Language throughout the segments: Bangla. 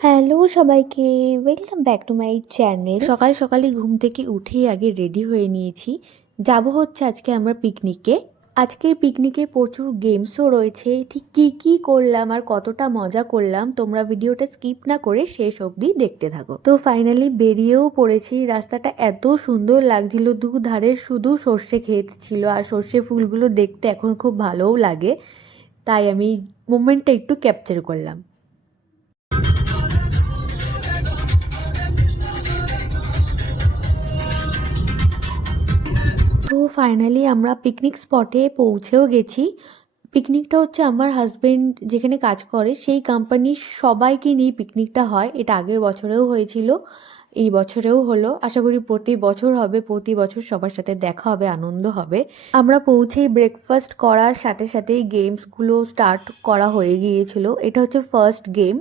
হ্যালো সবাইকে, welcome back to my channel. সকাল সকালে ঘুম থেকে উঠেই আগে রেডি হয়ে নিয়েছি। যাব হচ্ছে আজকে আমরা পিকনিকে। আজকের পিকনিকে প্রচুর গেমসও রয়েছে। ঠিক কী কী করলাম আর কতটা মজা করলাম তোমরা ভিডিওটা স্কিপ না করে শেষ অবধি দেখতে থাকো। তো ফাইনালি বেরিয়েও পড়েছি। রাস্তাটা এত সুন্দর লাগছিল, দুধারে শুধু সর্ষে ক্ষেত ছিল আর সর্ষে ফুলগুলো দেখতে এখন খুব ভালোও লাগে, তাই আমি মোমেন্টটা একটু ক্যাপচার করলাম। তো ফাইনালি আমরা পিকনিক স্পটে পৌঁছেও গেছি। পিকনিকটা হচ্ছে আমার হাজবেন্ড যেখানে কাজ করে সেই কোম্পানির সবাইকে নিয়ে পিকনিকটা হয়। এটা আগের বছরেও হয়েছিল, এই বছরেও হলো। আশা করি প্রতি বছর হবে, প্রতি বছর সবার সাথে দেখা হবে, আনন্দ হবে। আমরা পৌঁছেই ব্রেকফাস্ট করার সাথে সাথেই গেমসগুলো স্টার্ট করা হয়ে গিয়েছিল। এটা হচ্ছে ফার্স্ট গেম।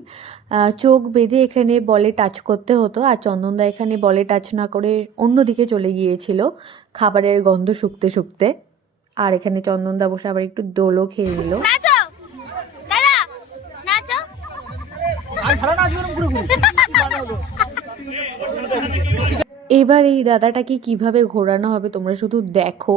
চোখ বেঁধে এখানে বলে টাচ করতে হতো, আর চন্দনদা এখানে বলে টাচ না করে অন্যদিকে চলে গিয়েছিল খাবারের গন্ধ শুকতে শুকতে। আর এখানে চন্দনদা বসে আবার একটু দোলও খেয়ে নিল। এবার এই দাদাটাকে কিভাবে ঘোরানো হবে তোমরা শুধু দেখো।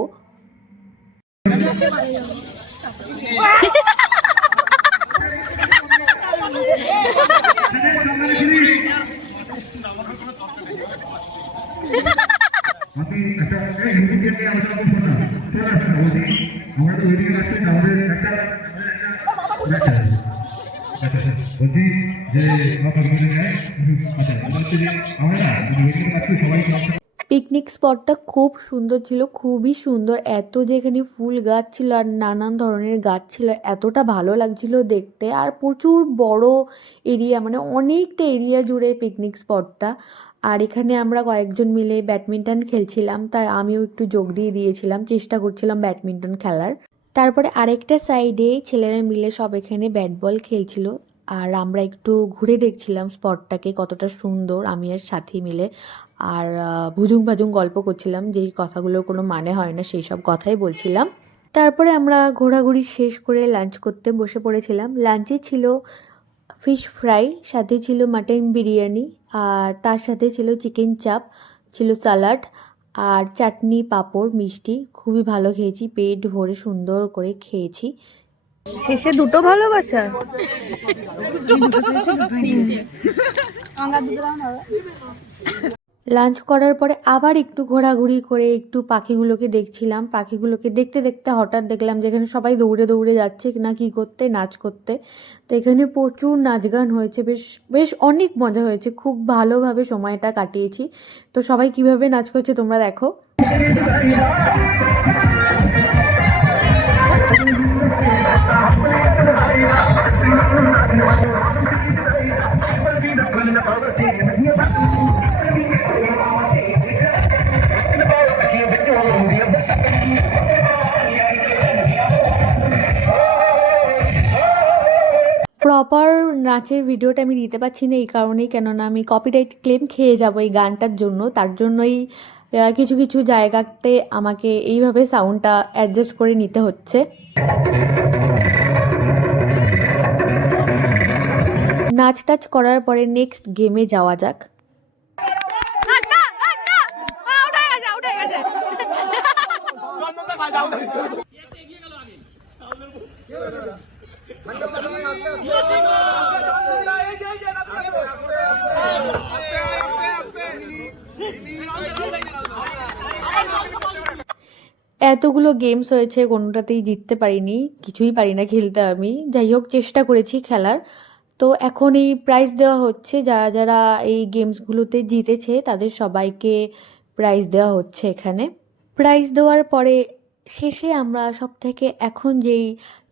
পিকনিক স্পটটা খুব সুন্দর ছিল, খুবই সুন্দর। এত যে এখানে ফুল গাছ ছিল আর নানান ধরনের গাছ ছিল, এতটা ভালো লাগছিল দেখতে। আর প্রচুর বড় এরিয়া, মানে অনেকটা এরিয়া জুড়ে পিকনিক স্পটটা। আর এখানে আমরা কয়েকজন মিলে ব্যাডমিন্টন খেলছিলাম, তাই আমিও একটু যোগ দিয়ে দিয়েছিলাম, চেষ্টা করছিলাম ব্যাডমিন্টন খেলার। তারপরে আরেকটা সাইডে ছেলেরা মিলে সব এখানে ব্যাট বল খেলছিল, আর আমরা একটু ঘুরে দেখছিলাম স্পটটাকে কতটা সুন্দর, আমি আর সাথী মিলে। আর ভুজুং ভাজুং গল্প করছিলাম, যেই কথাগুলোর কোনো মানে হয় না সেই সব কথাই বলছিলাম। তারপরে আমরা ঘোরাঘুরি শেষ করে লাঞ্চ করতে বসে পড়েছিলাম। লাঞ্চে ছিল ফিশ ফ্রাই, সাথে ছিল মাটন বিরিয়ানি, আর তার সাথে ছিল চিকেন চাপ, ছিল স্যালাড আর চাটনি, পাঁপড়, মিষ্টি। খুবই ভালো খেয়েছি, পেট ভরে সুন্দর করে খেয়েছি। শেষে দুটো ভালোবাসা। লাঞ্চ করার পরে আবার একটু ঘোরাঘুরি করে একটু পাখিগুলোকে দেখছিলাম। পাখিগুলোকে দেখতে দেখতে হঠাৎ দেখলাম যেখানে সবাই দৌড়ে দৌড়ে যাচ্ছে না কি করতে, নাচ করতে। তো এখানে প্রচুর নাচ গান হয়েছে, বেশ বেশ অনেক মজা হয়েছে, খুব ভালোভাবে সময়টা কাটিয়েছি। তো সবাই কিভাবে নাচ করছে তোমরা দেখো। প্রপার নাচের ভিডিওটা আমি দিতে পারছি না এই কারণেই, কেননা আমি কপিরাইট ক্লেম খেয়ে যাবো এই গানটার জন্য। তার জন্যই কিছু কিছু জায়গাতে আমাকে এইভাবে সাউন্ডটা অ্যাডজাস্ট করে নিতে হচ্ছে। নাচ টাচ করার পরে নেক্সট গেমে যাওয়া যাক। এতগুলো গেমস হয়েছে, কোনোটাতেই জিততে পারিনি, কিছুই পারি না খেলতে আমি। যাই হোক, চেষ্টা করেছি খেলার। তো এখন এই প্রাইজ দেওয়া হচ্ছে, যারা যারা এই গেমসগুলোতে জিতেছে তাদের সবাইকে প্রাইজ দেওয়া হচ্ছে এখানে। প্রাইজ দেওয়ার পরে শেষে আমরা সব থেকে এখন যেই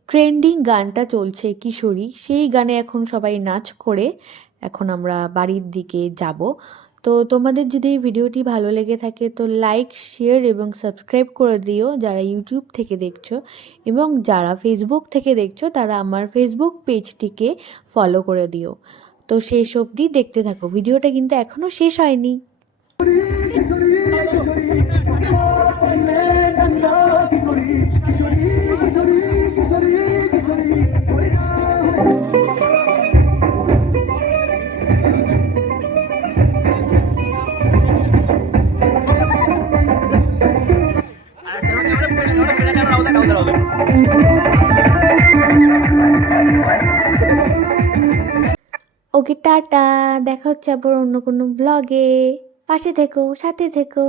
ট্রেন্ডিং গানটা চলছে কিশোরী, সেই গানে এখন সবাই নাচ করে এখন আমরা বাড়ির দিকে যাব। তো তোমাদের যদি এই ভিডিওটি ভালো লেগে থাকে তো লাইক, শেয়ার এবং সাবস্ক্রাইব করে দিও যারা ইউটিউব থেকে দেখছো, এবং যারা ফেসবুক থেকে দেখছো তারা আমার ফেসবুক পেজটিকে ফলো করে দিও। তো শেষ অবধি দেখতে থাকো, ভিডিওটা কিন্তু এখনও শেষ হয়নি। ওকে টাটা, দেখা হচ্ছে আবার অন্য কোনো ব্লগে। পাশে থেকো, সাথে থেকো।